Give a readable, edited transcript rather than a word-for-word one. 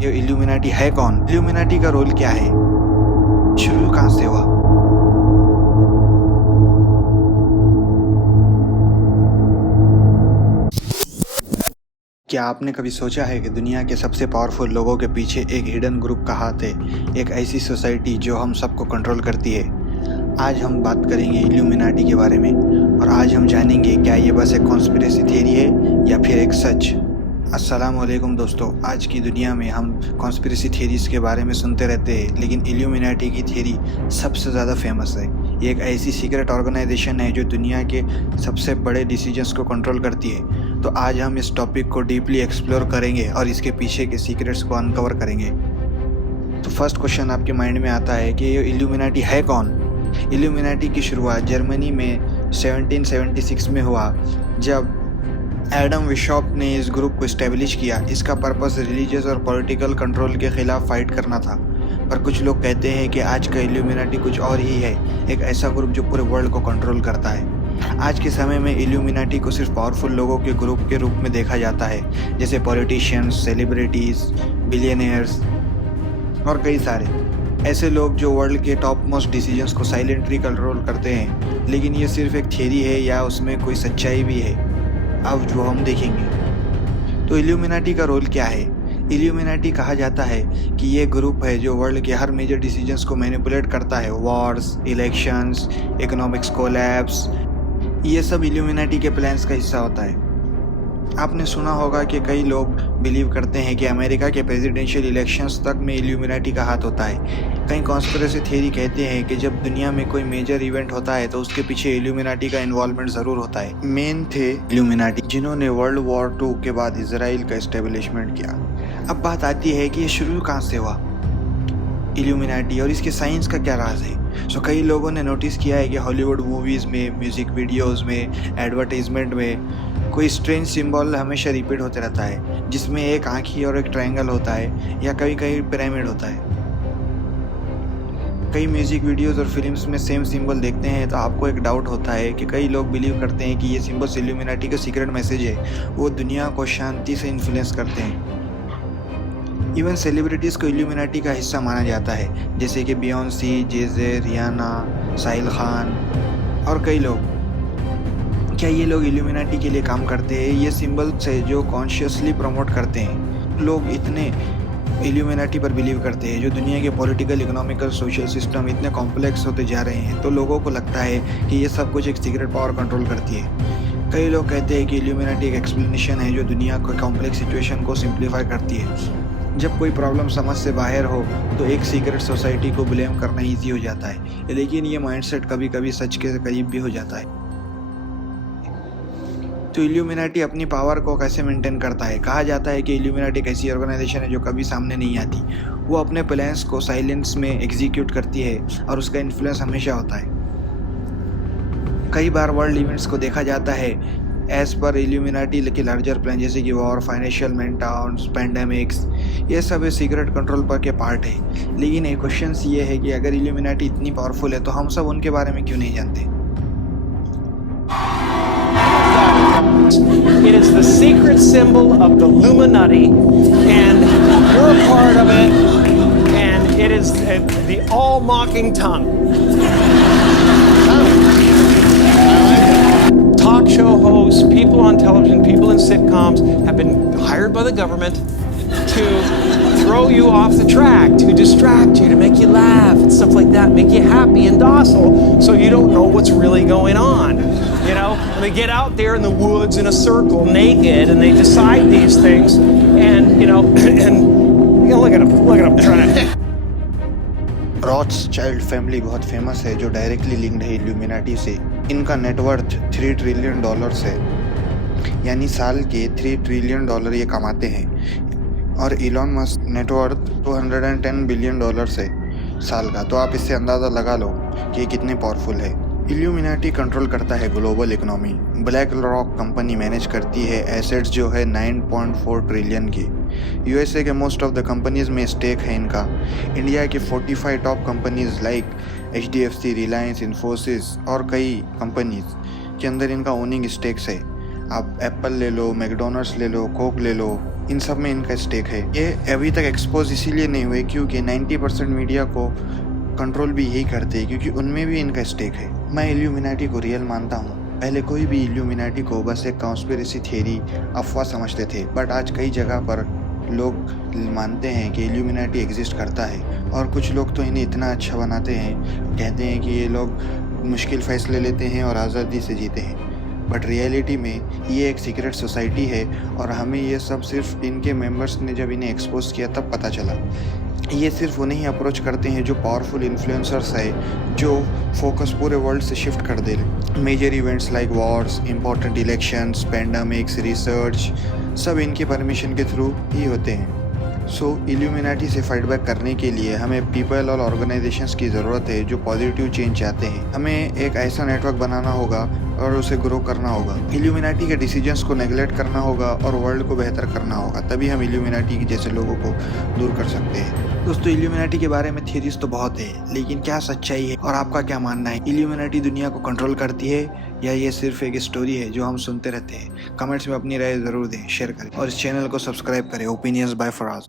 ये इल्यूमिनाटी है कौन? इल्यूमिनाटी का रोल क्या है? शुरू कहाँ से हुआ? क्या आपने कभी सोचा है कि दुनिया के सबसे पावरफुल लोगों के पीछे एक हिडन ग्रुप का हाथ है, एक ऐसी सोसाइटी जो हम सबको कंट्रोल करती है? आज हम बात करेंगे इल्यूमिनाटी के बारे में, और आज हम जानेंगे क्या ये बस एक कॉन्स्पिरेसी थियरी है या फिर एक सच। अस्सलाम वालेकुम दोस्तों, आज की दुनिया में हम कॉन्स्पिरेसी थियरीज के बारे में सुनते रहते हैं, लेकिन इल्यूमिनाटी की थियरी सबसे ज़्यादा फेमस है। ये एक ऐसी सीक्रेट ऑर्गेनाइजेशन है जो दुनिया के सबसे बड़े डिसीजंस को कंट्रोल करती है। तो आज हम इस टॉपिक को डीपली एक्सप्लोर करेंगे और इसके पीछे के सीक्रेट्स को अनकवर करेंगे। तो फर्स्ट क्वेश्चन आपके माइंड में आता है कि ये इल्यूमिनाटी है कौन? इल्यूमिनाटी की शुरुआत जर्मनी में 1776 में हुआ, जब एडम विशॉप ने इस ग्रुप को इस्टेब्लिश किया। इसका पर्पस रिलीजियस और पॉलिटिकल कंट्रोल के खिलाफ फाइट करना था। पर कुछ लोग कहते हैं कि आज का इल्यूमिनाटी कुछ और ही है, एक ऐसा ग्रुप जो पूरे वर्ल्ड को कंट्रोल करता है। आज के समय में इल्यूमिनाटी को सिर्फ पावरफुल लोगों के ग्रुप के रूप में देखा जाता है, जैसे पॉलिटिशियंस, सेलिब्रिटीज, बिलियनियर्स और कई सारे ऐसे लोग जो वर्ल्ड के टॉप मोस्ट डिसीजंस को साइलेंटली कंट्रोल करते हैं। लेकिन ये सिर्फ एक थियरी है या उसमें कोई सच्चाई भी है, अब जो हम देखेंगे। तो इल्यूमिनाटी का रोल क्या है? इल्यूमिनाटी कहा जाता है कि ये ग्रुप है जो वर्ल्ड के हर मेजर डिसीजंस को मैनिपुलेट करता है। वॉर्स, इलेक्शंस, इकोनॉमिक्स कोलैप्स, ये सब इल्यूमिनाटी के प्लान्स का हिस्सा होता है। आपने सुना होगा कि कई लोग बिलीव करते हैं कि अमेरिका के प्रेसिडेंशियल इलेक्शंस तक में इल्यूमिनाटी का हाथ होता है। कई कॉन्स्पिरेसी थियरी कहते हैं कि जब दुनिया में कोई मेजर इवेंट होता है तो उसके पीछे इल्यूमिनाटी का इन्वॉल्वमेंट ज़रूर होता है। मेन थे इल्यूमिनाटी जिन्होंने वर्ल्ड वॉर 2 के बाद इसराइल का एस्टेब्लिशमेंट किया। अब बात आती है कि ये शुरू कहाँ से हुआ इल्यूमिनाटी, और इसके साइंस का क्या राज है? कई लोगों ने नोटिस किया है कि हॉलीवुड मूवीज़ में, म्यूज़िक वीडियोज़ में, एडवर्टाइजमेंट में कोई स्ट्रेंज सिंबल हमेशा रिपीट होते रहता है, जिसमें एक आँखी और एक ट्रायंगल होता है या कभी कहीं पिरामिड होता है। कई म्यूज़िक वीडियोस और फिल्म्स में सेम सिंबल देखते हैं तो आपको एक डाउट होता है कि कई लोग बिलीव करते हैं कि ये सिंबल इल्यूमिनाटी का सीक्रेट मैसेज है, वो दुनिया को शांति से इन्फ्लुएंस करते हैं। इवन सेलिब्रिटीज़ को इल्यूमिनाटी का हिस्सा माना जाता है, जैसे कि बियोंसी, जेजे, रियाना, साहिल खान और कई लोग। क्या ये लोग इल्यूमिनाटी के लिए काम करते हैं? ये सिंबल्स है जो कॉन्शियसली प्रमोट करते हैं। लोग इतने इल्यूमिनाटी पर बिलीव करते हैं, जो दुनिया के पॉलिटिकल, इकोनॉमिकल, सोशल सिस्टम इतने कॉम्प्लेक्स होते जा रहे हैं, तो लोगों को लगता है कि ये सब कुछ एक सीक्रेट पावर कंट्रोल करती है। कई लोग कहते हैं कि इल्यूमिनाटी एक एक्सप्लेनेशन है जो दुनिया को कॉम्प्लेक्स सिचुएशन को सिंप्लीफाई करती है। जब कोई प्रॉब्लम समझ से बाहर हो तो एक सीक्रेट सोसाइटी को ब्लेम करना ईजी हो जाता है, लेकिन ये माइंडसेट कभी कभी सच के करीब भी हो जाता है। तो इल्यूमिनाटी अपनी पावर को कैसे मेंटेन करता है? कहा जाता है कि इल्यूमिनाटी एक ऐसी ऑर्गेनाइजेशन है जो कभी सामने नहीं आती। वो अपने प्लान्स को साइलेंस में एग्जीक्यूट करती है और उसका इन्फ्लुएंस हमेशा होता है। कई बार वर्ल्ड इवेंट्स को देखा जाता है एज पर इल्यूमिनाटी के लार्जर प्लान, जैसे कि वॉर, फाइनेंशियल मेल्टडाउन्स, पैंडेमिक्स, ये सब सीक्रेट कंट्रोल पर के पार्ट है। लेकिन एक क्वेश्चन ये है कि अगर इल्यूमिनाटी इतनी पावरफुल है तो हम सब उनके बारे में क्यों नहीं जानते? It is the secret symbol of the Illuminati, and you're a part of it, and it is the all-mocking tongue. Talk show hosts, people on television, people in sitcoms have been hired by the government to throw you off the track, to distract you, to make you laugh and stuff like that, make you happy and docile so you don't know what's really going on. You know, and they get out there in the woods in a circle naked and they decide these things, and look at them trying to. Rothschild family बहुत famous है, जो directly linked है illuminati से। इनका net worth $3 trillion है, यानी साल के $3 ट्रिलियन ये कमाते हैं। और इलॉन मस्क नेटवर्थ $210 बिलियन है साल का। तो आप इससे अंदाज़ा लगा लो कि ये कितने पावरफुल है। इल्यूमिनाटी कंट्रोल करता है global economy. Black rock company manage करती है एसेट्स जो है 9.4 ट्रिलियन की। यूएसए के मोस्ट ऑफ द कंपनीज में स्टेक है इनका। इंडिया की 45 top companies like HDFC, Reliance, Infosys और कई कंपनीज के अंदर इनका ओनिंग स्टेक्स है। आप एप्पल ले लो, मैकडोनल्ड्स ले लो, कोक ले लो, इन सब में इनका स्टेक है। ये अभी तक एक्सपोज इसीलिए नहीं हुए क्योंकि 90% मीडिया को कंट्रोल भी यही करते हैं, क्योंकि उनमें भी इनका स्टेक है। मैं इल्यूमिनाटी को रियल मानता हूँ। पहले कोई भी इल्यूमिनाटी को बस एक कॉन्स्पिरेसी थियरी, अफवाह समझते थे, बट आज कई जगह पर लोग मानते हैं कि इल्यूमिनाटी एग्जिस्ट करता है। और कुछ लोग तो इन्हें इतना अच्छा बनाते हैं, कहते हैं कि ये लोग मुश्किल फैसले लेते हैं और आज़ादी से जीते हैं, बट रियलिटी में ये एक सीक्रेट सोसाइटी है और हमें ये सब सिर्फ इनके मेंबर्स ने जब इन्हें एक्सपोज किया तब पता चला। ये सिर्फ उन्हें ही अप्रोच करते हैं जो पावरफुल इन्फ्लुएंसर्स है, जो फोकस पूरे वर्ल्ड से शिफ्ट कर दे। Major events like wars, important elections, pandemics, research, सब इनके परमिशन के थ्रू ही होते हैं। सो इल्यूमिनाटी से फाइट बैक करने के लिए हमें पीपल और ऑर्गेनाइजेशंस की ज़रूरत है जो पॉजिटिव चेंज चाहते हैं। हमें एक ऐसा नेटवर्क बनाना होगा और उसे ग्रो करना होगा। इल्यूमिनाटी के डिसीजंस को नेगलेक्ट करना होगा और वर्ल्ड को बेहतर करना होगा, तभी हम इल्यूमिनाटी जैसे लोगों को दूर कर सकते हैं। दोस्तों, इल्यूमिनाटी के बारे में थ्योरीज तो बहुत है, लेकिन क्या सच्चाई है और आपका क्या मानना है? इल्यूमिनाटी दुनिया को कंट्रोल करती है या ये सिर्फ एक स्टोरी है जो हम सुनते रहते हैं? कमेंट्स में अपनी राय ज़रूर दें, शेयर करें और इस चैनल को सब्सक्राइब करें। Opinions by Faraz.